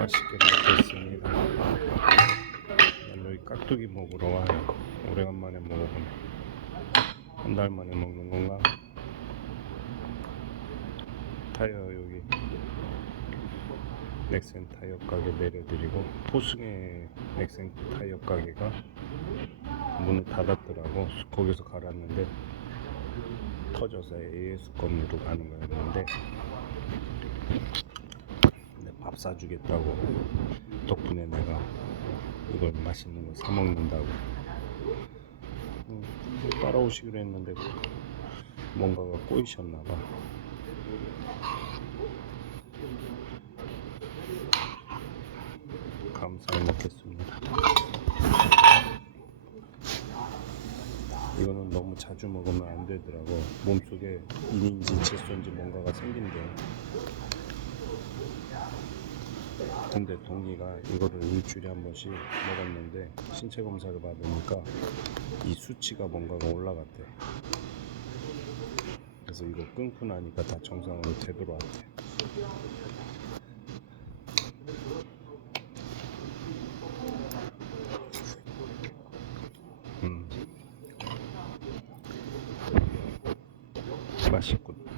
맛있게 먹겠습니다. 난 여기 깍두기 먹으러 와요. 오래간만에 먹어보네. 한 달 만에 먹는 건가? 타이어 여기 넥센 타이어 가게 내려드리고 포승의 넥센 타이어 가게가 문을 닫았더라고 거기서 갈았는데 터져서 AS 건으로 가는 거였는데 사주겠다고. 덕분에 내가 이걸 맛있는 거사 먹는다고. 음, 따라오시기로 했는데 뭔가가 꼬이셨나봐. 감사히 먹겠습니다. 이거는 너무 자주 먹으면 안 되더라고. 몸속에 인인지 질소인지 뭔가가 생긴대 근데 동기가 이거를 일주일에 한 번씩 먹었는데 신체 검사를 받으니까 이 수치가 뭔가가 올라갔대. 그래서 이거 끊고 나니까 다 정상으로 되돌아왔대. 음. 맛있군